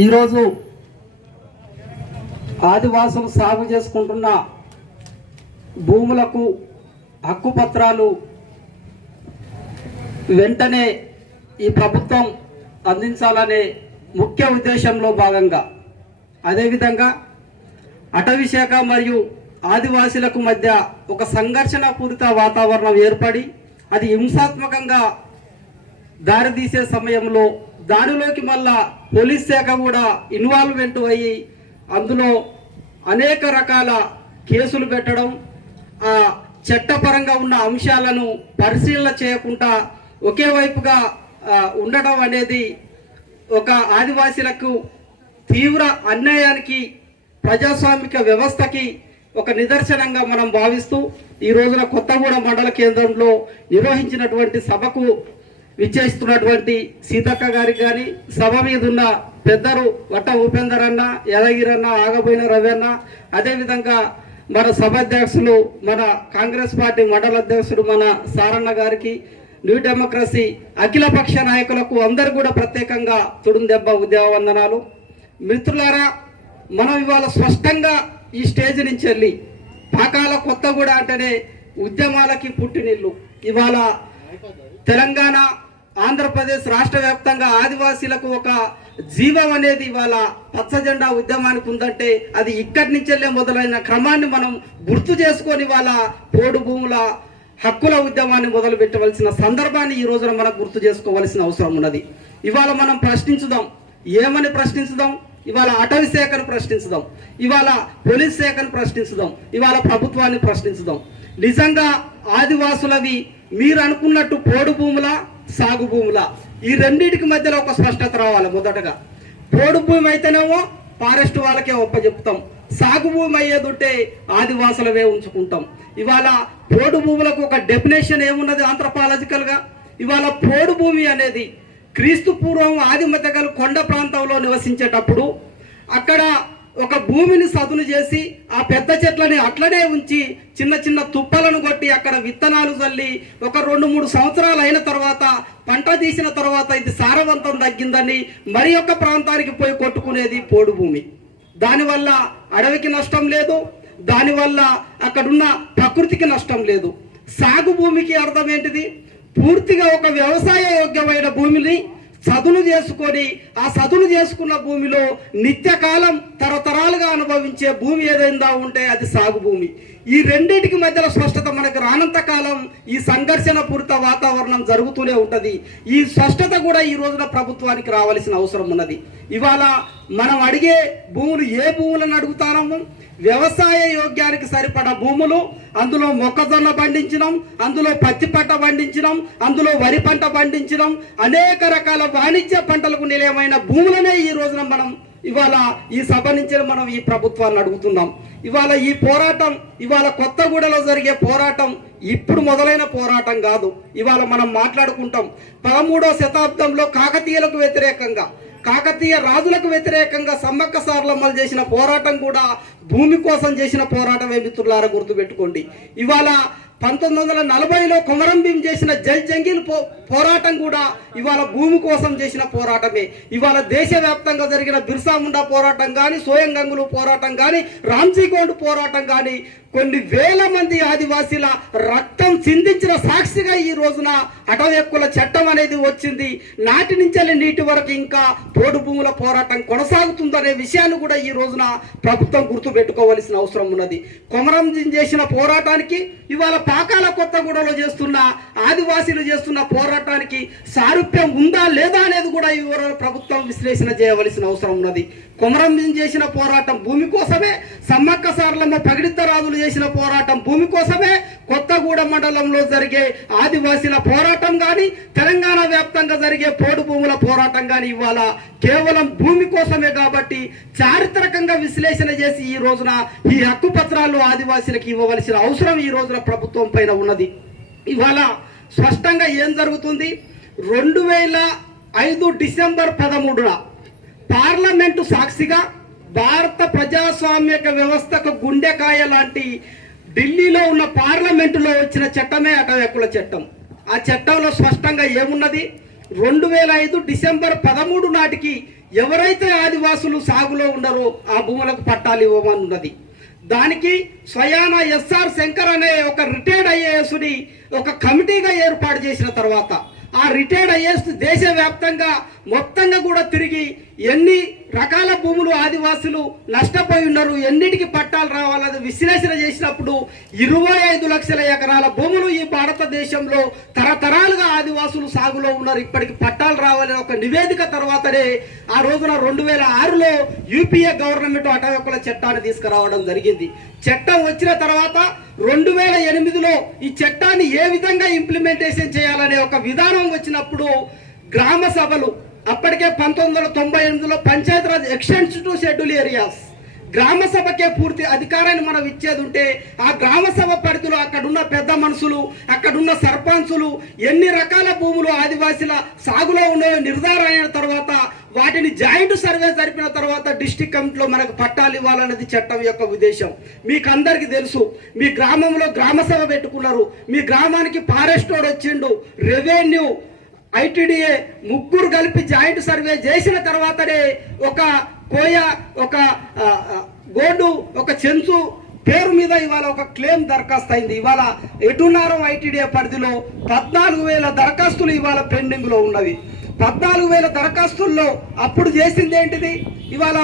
ఈరోజు ఆదివాసులు సాగు చేసుకుంటున్న భూములకు హక్కు పత్రాలు వెంటనే ఈ ప్రభుత్వం అందించాలనే ముఖ్య ఉద్దేశంలో భాగంగా, అదేవిధంగా అటవీ శాఖ మరియు ఆదివాసీలకు మధ్య ఒక సంఘర్షణ పూరిత వాతావరణం ఏర్పడి అది హింసాత్మకంగా దారితీసే సమయంలో దానిలోకి మళ్ళా పోలీస్ శాఖ కూడా ఇన్వాల్వ్మెంట్ అయ్యి అందులో అనేక రకాల కేసులు పెట్టడం, ఆ చట్టపరంగా ఉన్న అంశాలను పరిశీలన చేయకుండా ఒకే వైపుగా ఉండడం అనేది ఒక ఆదివాసీలకు తీవ్ర అన్యాయానికి, ప్రజాస్వామిక వ్యవస్థకి ఒక నిదర్శనంగా మనం భావిస్తూ ఈ రోజున కొత్తగూడెం మండల కేంద్రంలో నిర్వహించినటువంటి సభకు విచ్చేస్తున్నటువంటి సీతక్క గారికి కానీ, సభ మీద ఉన్న పెద్దలు వట్ట ఉపేందర్ అన్న, యాదగిరి అన్న, ఆగబోయిన రవి అన్న, అదేవిధంగా మన సభాధ్యక్షులు, మన కాంగ్రెస్ పార్టీ మండల అధ్యక్షుడు మన సారన్న గారికి, న్యూ డెమోక్రసీ అఖిలపక్ష నాయకులకు అందరు కూడా ప్రత్యేకంగా తుడుందెబ్బ ఉద్యోగ వందనాలు. మిత్రులారా, మనం ఇవాళ స్పష్టంగా ఈ స్టేజ్ నుంచి వెళ్ళి పాకాల కొత్తగూడ అంటేనే ఉద్యమాలకి పుట్టినిల్లు. ఇవాళ తెలంగాణ, ఆంధ్రప్రదేశ్ రాష్ట్ర వ్యాప్తంగా ఆదివాసీలకు ఒక జీవం అనేది ఇవాళ పచ్చ జెండా ఉద్యమానికి ఉందంటే అది ఇక్కడి నుంచెల్లే మొదలైన క్రమాన్ని మనం గుర్తు చేసుకొని ఇవాళ పోడు భూముల హక్కుల ఉద్యమాన్ని మొదలు పెట్టవలసిన సందర్భాన్ని ఈ రోజున మనం గుర్తు చేసుకోవాల్సిన అవసరం ఉన్నది. ఇవాళ మనం ప్రశ్నించుదాం. ఏమని ప్రశ్నించుదాం? ఇవాళ అటవీ శాఖను ప్రశ్నించుదాం, ఇవాళ పోలీస్ శాఖను ప్రశ్నించుదాం, ఇవాళ ప్రభుత్వాన్ని ప్రశ్నించుదాం. నిజంగా ఆదివాసులవి మీరు అనుకున్నట్టు పోడు భూముల, సాగు భూముల, ఈ రెండింటికి మధ్యలో ఒక స్పష్టత రావాలి. మొదటగా పోడు భూమి అయితేనేమో ఫారెస్ట్ వాళ్ళకే ఒప్పచెప్తాం, సాగు భూమి అయ్యేదుంటే ఆదివాసులవే ఉంచుకుంటాం. ఇవాళ పోడు భూములకు ఒక డెఫినేషన్ ఏమున్నది ఆంథ్రపాలజికల్ గా? ఇవాళ పోడు భూమి అనేది క్రీస్తు పూర్వం ఆదిమ తెగలు కొండ ప్రాంతంలో నివసించేటప్పుడు అక్కడ ఒక భూమిని సదును చేసి ఆ పెద్ద చెట్లని అట్లనే ఉంచి చిన్న చిన్న తుప్పలను కొట్టి అక్కడ విత్తనాలు చల్లి ఒక 2-3 సంవత్సరాలు అయిన తర్వాత పంట తీసిన తర్వాత ఇది సారవంతం తగ్గిందని మరి ఒక ప్రాంతానికి పోయి కొట్టుకునేది పోడు భూమి. దానివల్ల అడవికి నష్టం లేదు, దానివల్ల అక్కడున్న ప్రకృతికి నష్టం లేదు. సాగు భూమికి అర్థం ఏంటిది? పూర్తిగా ఒక వ్యవసాయ యోగ్యమైన భూమిని సదును చేసుకొని ఆ సదును చేసుకున్న భూమిలో నిత్యకాలం తరతరాలుగా అనుభవించే భూమి ఏదైనా ఉంటే అది సాగు భూమి. ఈ రెండింటికి మధ్యలో స్పష్టత మనకు రానంత కాలం ఈ సంఘర్షణ పూరిత వాతావరణం జరుగుతూనే ఉంటుంది. ఈ స్పష్టత కూడా ఈ రోజున ప్రభుత్వానికి రావాల్సిన అవసరం ఉన్నది. ఇవాళ మనం అడిగే భూములు ఏ భూములను అడుగుతాము? వ్యవసాయ యోగ్యానికి సరిపడా భూములు, అందులో మొక్కజొన్న పండించడం, అందులో పత్తి పంట పండించడం, అందులో వరి పంట పండించడం, అనేక రకాల వాణిజ్య పంటలకు నిలయమైన భూములనే ఈ రోజున మనం ఇవాళ ఈ సభ నుంచి మనం ఈ ప్రభుత్వాన్ని అడుగుతున్నాం. ఇవాళ ఈ పోరాటం, ఇవాళ కొత్తగూడలో జరిగే పోరాటం ఇప్పుడు మొదలైన పోరాటం కాదు. ఇవాళ మనం మాట్లాడుకుంటాం 13వ శతాబ్దంలో కాకతీయులకు వ్యతిరేకంగా, కాకతీయ రాజులకు వ్యతిరేకంగా సమ్మక్క సారలమ్మలు చేసిన పోరాటం కూడా భూమి కోసం చేసిన పోరాటమే మిత్రులారా, గుర్తుపెట్టుకోండి. ఇవాళ 1940లో కొమరం భీం చేసిన జల్ జంగిల్ పోరాటం కూడా ఇవాళ భూమి కోసం చేసిన పోరాటమే. ఇవాళ దేశవ్యాప్తంగా జరిగిన బిర్సా ముండా పోరాటం కానీ, సోయం గంగులు పోరాటం కానీ, రామ్జీ గోండ్ పోరాటం కానీ కొన్ని వేల మంది ఆదివాసీల రక్తం చిందించిన సాక్షిగా ఈ రోజున అటవీ హక్కుల చట్టం అనేది వచ్చింది. నాటి నుంచి నీటి వరకు ఇంకా పోడు భూముల పోరాటం కొనసాగుతుందనే విషయాన్ని కూడా ఈ రోజున ప్రభుత్వం గుర్తు పెట్టుకోవాల్సిన అవసరం ఉన్నది. కొమరం భీం చేసిన పోరాటానికి, ఇవాళ పాకాల కొత్తగూడలో చేస్తున్న ఆదివాసీలు చేస్తున్న పోరాటానికి సారూప్యం ఉందా లేదా అనేది కూడా ఈ ప్రభుత్వం విశ్లేషణ చేయవలసిన అవసరం ఉన్నది. కొమరం భీం చేసిన పోరాటం భూమి కోసమే, సమ్మక్క సారలమ్మ పగిడిద్ద రాజులు చేసిన పోరాటం భూమి కోసమే, కొత్తగూడెం మండలంలో జరిగే ఆదివాసీల పోరాటం కానీ, తెలంగాణ వ్యాప్తంగా జరిగే పోడు భూముల పోరాటం కానీ ఇవాళ కేవలం భూమి కోసమే. కాబట్టి చారిత్రకంగా విశ్లేషణ చేసి ఈ రోజున ఈ హక్కు పత్రాలు ఆదివాసీలకు ఇవ్వవలసిన అవసరం ఈ రోజున ప్రభుత్వం పైన ఉన్నది. ఇవాళ స్పష్టంగా ఏం జరుగుతుంది? 2005 డిసెంబర్ 13న పార్లమెంటు సాక్షిగా భారత ప్రజాస్వామ్యక వ్యవస్థకు గుండెకాయ లాంటి ఢిల్లీలో ఉన్న పార్లమెంటులో వచ్చిన చట్టమే అటవీ హక్కుల చట్టం. ఆ చట్టంలో స్పష్టంగా ఏమున్నది? 2005 డిసెంబర్ 13 నాటికి ఎవరైతే ఆదివాసులు సాగులో ఉన్నారో ఆ భూములకు పట్టాలు ఇవ్వమని ఉన్నది. దానికి స్వయాన ఎస్ఆర్ శంకర్ అనే ఒక రిటైర్డ్ ఐఏఎస్ని ఒక కమిటీగా ఏర్పాటు చేసిన తర్వాత ఆ రిటైర్డ్ ఐఏఎస్ దేశవ్యాప్తంగా మొత్తంగా కూడా తిరిగి ఎన్ని రకాల భూములు ఆదివాసులు నష్టపోయి ఉన్నారు, ఎన్నిటికి పట్టాలు రావాలని విశ్లేషణ చేసినప్పుడు 25 లక్షల ఎకరాల భూములు ఈ భారతదేశంలో తరతరాలుగా ఆదివాసులు సాగులో ఉన్నారు, ఇప్పటికి పట్టాలు రావాలని ఒక నివేదిక తర్వాతనే ఆ రోజున 2006లో యూపీఏ గవర్నమెంట్ అటవీ హక్కుల చట్టాన్ని తీసుకురావడం జరిగింది. చట్టం వచ్చిన తర్వాత 2008లో ఈ చట్టాన్ని ఏ విధంగా ఇంప్లిమెంటేషన్ చేయాలనే ఒక విధానం వచ్చినప్పుడు గ్రామ సభలు అప్పటికే 1998లో పంచాయతీరాజ్ ఎక్స్టెన్సివ్ షెడ్యూల్ ఏరియాస్ గ్రామ సభకే పూర్తి అధికారాన్ని మనం ఇచ్చేది ఉంటే ఆ గ్రామ సభ పరిధిలో అక్కడున్న పెద్ద మనుషులు, అక్కడున్న సర్పంచులు ఎన్ని రకాల భూములు ఆదివాసీల సాగులో ఉన్నాయో నిర్ధారణ అయిన తర్వాత వాటిని జాయింట్ సర్వే జరిపిన తర్వాత డిస్ట్రిక్ట్ కమిటీలో మనకు పట్టాలు ఇవ్వాలన్నది చట్టం యొక్క ఉద్దేశం. మీకు అందరికీ తెలుసు, మీ గ్రామంలో గ్రామ సభ పెట్టుకున్నారు, మీ గ్రామానికి ఫారెస్ట్ వాడు వచ్చిండు, రెవెన్యూ, ఐటీడీఏ ముగ్గురు కలిపి జాయింట్ సర్వే చేసిన తర్వాతనే ఒక కోయ, ఒక గోడు, ఒక చెంచు పేరు మీద ఇవాళ ఒక క్లెయిమ్ దరఖాస్తు అయింది. ఇవాళ ఎటున్నారం ఐటీడీఏ పరిధిలో 14,000 దరఖాస్తులు ఇవాళ పెండింగ్ లో ఉన్నవి. 14,000 దరఖాస్తుల్లో అప్పుడు చేసింది ఏంటిది? ఇవాళ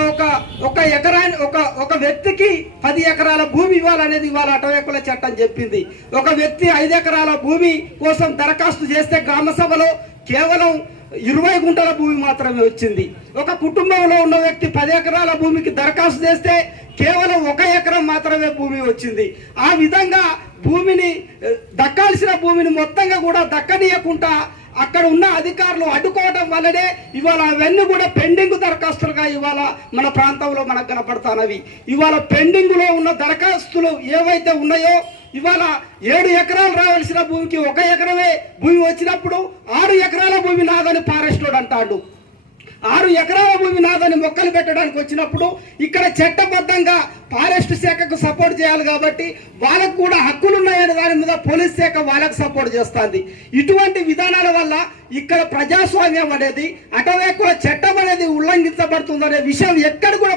ఒక ఎకరాన్ని ఒక వ్యక్తికి 10 ఎకరాల భూమి ఇవ్వాలనేది ఇవాళ అటవీ హక్కుల చట్టం చెప్పింది. ఒక వ్యక్తి 5 ఎకరాల భూమి కోసం దరఖాస్తు చేస్తే గ్రామ సభలో కేవలం 20 గుంటల భూమి మాత్రమే వచ్చింది. ఒక కుటుంబంలో ఉన్న వ్యక్తి 10 ఎకరాల భూమికి దరఖాస్తు చేస్తే కేవలం 1 ఎకరం మాత్రమే భూమి వచ్చింది. ఆ విధంగా భూమిని దక్కాల్సిన భూమిని మొత్తంగా కూడా దక్కనీయకుండా అక్కడ ఉన్న అధికారులు అడ్డుకోవడం వల్లనే ఇవాళ అవన్నీ కూడా పెండింగ్ దరఖాస్తులుగా ఇవాళ మన ప్రాంతంలో మనకు కనపడతానవి. ఇవాళ పెండింగ్ లో ఉన్న దరఖాస్తులు ఏవైతే ఉన్నాయో ఇవాళ 7 ఎకరాలు రావాల్సిన భూమికి 1 ఎకరమే భూమి వచ్చినప్పుడు 6 ఎకరాల భూమి నాదని ఫారెస్ట్ రోడ్ అంటాడు. 6 ఎకరాల భూమి నాదని మొక్కలు పెట్టడానికి వచ్చినప్పుడు ఇక్కడ చట్టబద్ధంగా ఫారెస్ట్ శాఖకు సపోర్ట్ చేయాలి కాబట్టి వాళ్ళకు కూడా హక్కులు ఉన్నాయనే దాని మీద పోలీస్ శాఖ వాళ్ళకు సపోర్ట్ చేస్తుంది. ఇటువంటి విధానాల వల్ల ఇక్కడ ప్రజాస్వామ్యం అనేది, అటవీ హక్కుల చట్టం అనేది ఉల్లంఘించబడుతుందనే విషయం ఎక్కడ కూడా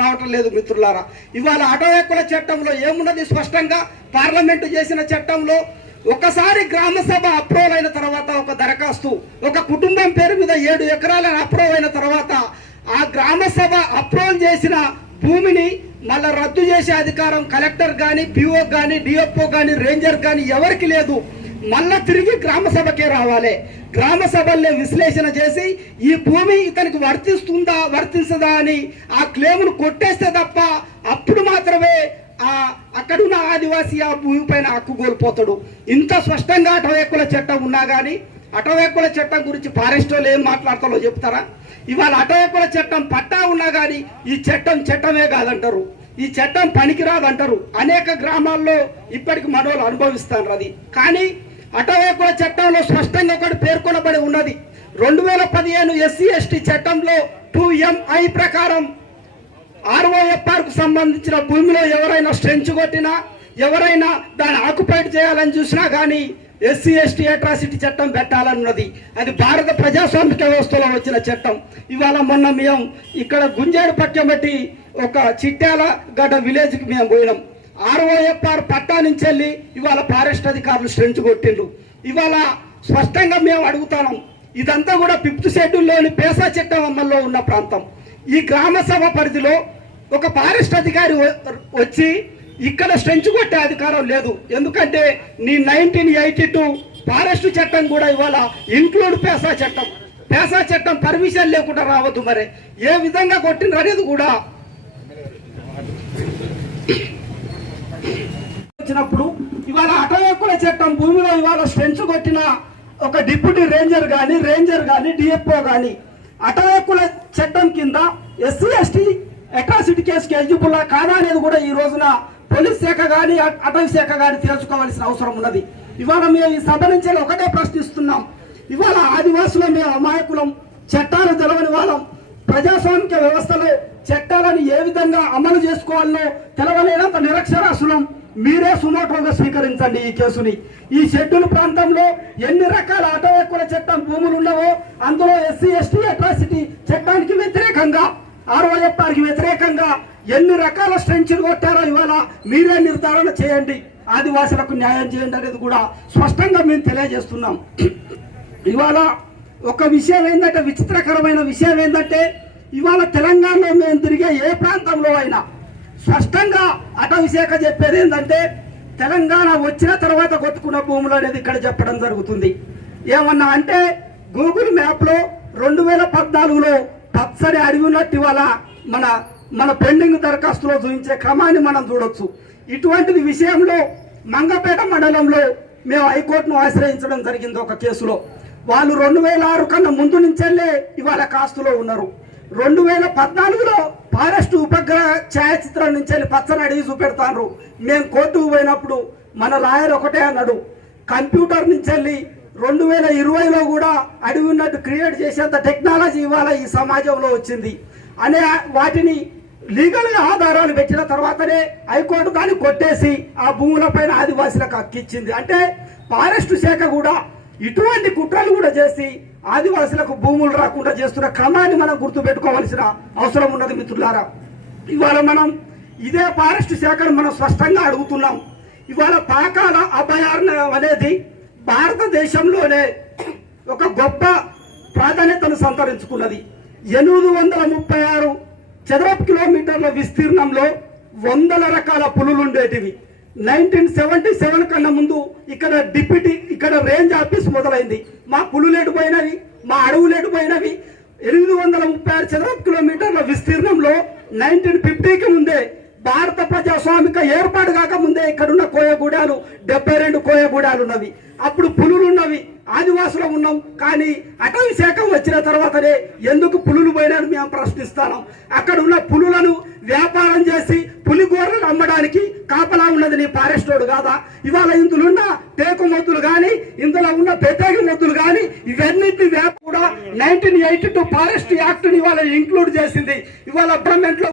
రావటం లేదు మిత్రులారా. ఇవాళ అటవీ హక్కుల చట్టంలో ఏమున్నది? స్పష్టంగా పార్లమెంటు చేసిన చట్టంలో ఒకసారి గ్రామ సభ అప్రూవల్ అయిన తర్వాత ఒక దరఖాస్తు ఒక కుటుంబం పేరు మీద 7 ఎకరాలను అప్రూవ్ అయిన తర్వాత ఆ గ్రామ సభ అప్రూవల్ చేసిన భూమిని మళ్ళా రద్దు చేసే అధికారం కలెక్టర్ కానీ, పిఓ కానీ, డిఎఫ్ఓ కానీ, రేంజర్ కానీ ఎవరికి లేదు. మళ్ళా తిరిగి గ్రామ సభకే రావాలి. గ్రామ సభల్లో విశ్లేషణ చేసి ఈ భూమి ఇతనికి వర్తిస్తుందా వర్తించదా అని ఆ క్లెయిమ్ను కొట్టేస్తే తప్ప అప్పుడు మాత్రమే అక్కడున్న ఆదివాసీ ఆ భూమి పైన హక్కు కోల్పోతాడు. ఇంత స్పష్టంగా అటవీ హక్కుల చట్టం ఉన్నా కానీ అటవీ హక్కుల చట్టం గురించి ఫారెస్ట్ వాళ్ళు ఏం మాట్లాడతారో చెప్తారా? ఇవాళ అటవీ హక్కుల చట్టం పట్టా ఉన్నా కానీ ఈ చట్టమే కాదంటారు, ఈ చట్టం పనికిరాదంటారు. అనేక గ్రామాల్లో ఇప్పటికి మనోళ్ళు అనుభవిస్తారు అది. కానీ అటవీ హక్కుల చట్టంలో స్పష్టంగా ఒకటి పేర్కొనబడి ఉన్నది. 2015 ఎస్సీ ఎస్టీ చట్టంలో 2MI ప్రకారం ROFR కు సంబంధించిన భూమిలో ఎవరైనా స్ట్రెంచ్ కొట్టినా, ఎవరైనా దాన్ని ఆక్యుపైడ్ చేయాలని చూసినా కానీ ఎస్సీ ఎస్టీ అట్రాసిటీ చట్టం పెట్టాలన్నది. అది భారత ప్రజాస్వామిక వ్యవస్థలో వచ్చిన చట్టం. ఇవాళ మొన్న మేము ఇక్కడ గుంజేడు పక్కబట్టి ఒక చిట్యాల గడ్డ విలేజ్కి మేము పోయినాం. ROFR పట్టా నుంచి వెళ్ళి ఇవాళ ఫారెస్ట్ అధికారులు స్ట్రెంచ్ కొట్టిండ్రు. ఇవాళ స్పష్టంగా మేము అడుగుతాం, ఇదంతా కూడా 5th షెడ్యూల్లోని పేసా చట్టం అమల్లో ఉన్న ప్రాంతం. ఈ గ్రామ సభ పరిధిలో ఒక ఫారెస్ట్ అధికారి వచ్చి ఇక్కడ స్ట్రెంచ్ కొట్టే అధికారం లేదు. ఎందుకంటే నీ 1982 ఫారెస్ట్ చట్టం కూడా ఇవాళ ఇంక్లూడ్ పేసా చట్టం పర్మిషన్ లేకుండా రావద్దు. మరి ఏ విధంగా కొట్టిండ్రు అనేది కూడా వచ్చినప్పుడు ఇవాళ అటవీ హక్కుల చట్టం భూమిలో ఇవాళ స్ట్రెంచ్ కొట్టిన ఒక డిప్యూటీ రేంజర్ కానీ డిఎఫ్ఓ కానీ అటవీ హక్కుల చట్టం కింద ఎస్సీ ఎస్టీ అట్రాసిటీ కేసుకి ఎలిజిబుల్లా కాదా అనేది కూడా ఈ రోజున పోలీస్ శాఖ కానీ అటవీ శాఖ కానీ తెలుసుకోవాల్సిన అవసరం ఉన్నది. ఇవాళ మేము ఈ సభ నుంచి ఒకటే ప్రశ్నిస్తున్నాం. ఇవాళ ఆదివాసులు మేము అమాయకులం, చట్టాలు తెలవని వాళ్ళం, ప్రజాస్వామిక వ్యవస్థలో చట్టాలను ఏ విధంగా అమలు చేసుకోవాలో తెలవలేనంత నిరక్షరాస్యులం. మీరే సుమోటోగా స్వీకరించండి ఈ కేసుని. ఈ షెడ్యూల్ ప్రాంతంలో ఎన్ని రకాల అటవీ హక్కుల చట్టం భూములు ఉన్నావో అందులో ఎస్సీ ఎస్టీ అట్రాసిటీ చట్టానికి వ్యతిరేకంగా ఆర్ఓఎఫ్ఆర్కి వ్యతిరేకంగా ఎన్ని రకాల స్ట్రెంచ్లు కొట్టారో ఇవాళ మీరే నిర్ధారణ చేయండి. ఆదివాసులకు న్యాయం చేయండి అనేది కూడా స్పష్టంగా మేము తెలియజేస్తున్నాం. ఇవాళ ఒక విషయం ఏంటంటే, విచిత్రకరమైన విషయం ఏంటంటే, ఇవాళ తెలంగాణలో మేము తిరిగే ఏ ప్రాంతంలో అయినా స్పష్టంగా అటవీ శాఖ చెప్పేది ఏంటంటే, తెలంగాణ వచ్చిన తర్వాత కొట్టుకున్న భూములు అనేది ఇక్కడ చెప్పడం జరుగుతుంది. ఏమన్నా అంటే గూగుల్ మ్యాప్లో 2014లో పచ్చని అడవి ఉన్నట్టు ఇవాళ మన పెండింగ్ దరఖాస్తులో చూపించే క్రమాన్ని మనం చూడొచ్చు. ఇటువంటిది విషయంలో మంగపేట మండలంలో మేము హైకోర్టును ఆశ్రయించడం జరిగింది. ఒక కేసులో వాళ్ళు 2006 కన్నా ముందు నుంచెల్లే ఇవాళ కాస్తులో ఉన్నారు. 2014లో ఫారెస్ట్ ఉపగ్రహ ఛాయాచిత్రం నుంచి వెళ్ళి పచ్చని అడిగి చూపెడతారు. మేము కోర్టుకు పోయినప్పుడు మన లాయర్ ఒకటే అన్నాడు, కంప్యూటర్ నుంచి వెళ్ళి 2020లో కూడా అడిగి ఉన్నట్టు క్రియేట్ చేసేంత టెక్నాలజీ ఇవాళ ఈ సమాజంలో వచ్చింది అనే వాటిని లీగల్గా ఆధారాలు పెట్టిన తర్వాతనే హైకోర్టు దాన్ని కొట్టేసి ఆ భూములపైన ఆదివాసులకు హక్కిచ్చింది. అంటే ఫారెస్ట్ శాఖ కూడా ఇటువంటి కుట్రలు కూడా చేసి ఆదివాసులకు భూములు రాకుండా చేస్తున్న క్రమాన్ని మనం గుర్తుపెట్టుకోవాల్సిన అవసరం ఉన్నది మిత్రులారా. ఇవాళ మనం ఇదే ఫారెస్ట్ శాఖను మనం స్పష్టంగా అడుగుతున్నాం. ఇవాళ పాకాల అభయారణ్యం అనేది భారతదేశంలోనే ఒక గొప్ప ప్రాధాన్యతను సంతరించుకున్నది. 836 చదరపు కిలోమీటర్ల విస్తీర్ణంలో వందల రకాల పులులు ఉండేటివి. 1977 కన్నా ముందు ఇక్కడ రేంజ్ ఆఫీస్ మొదలైంది. మా పులులు ఎడిపోయినవి, మా అడవులు ఎడిపోయినవి. 836 చదరపు కిలోమీటర్ల విస్తీర్ణంలో 1950కి ముందే భారత ప్రజాస్వామిక ఏర్పాటు కాకముందే ఇక్కడున్న కోయగూడాలు 72 కోయగూడాలు ఉన్నవి. అప్పుడు పులులు ఉన్నవి, ఆదివాసులు ఉన్నాం. కానీ అటవీ శాఖ వచ్చిన తర్వాతనే ఎందుకు పులులు పోయినాయని మేము ప్రశ్నిస్తాం. అక్కడ ఉన్న పులులను వ్యాపారం చేసి పులిగోరలు అమ్మడానికి కాపలా ఉన్నది నీ ఫారెస్ట్ వాడు కాదా? ఇవాళ ఇందులో ఉన్న టేకు మొద్దులు కానీ, ఇందులో ఉన్న పెద్దగి మొద్దులు కానీ ఇవన్నిటిని కూడా 1982 ఫారెస్ట్ యాక్ట్ ని ఇవాళ ఇంక్లూడ్ చేసింది. ఇవాళ గవర్నమెంట్ లో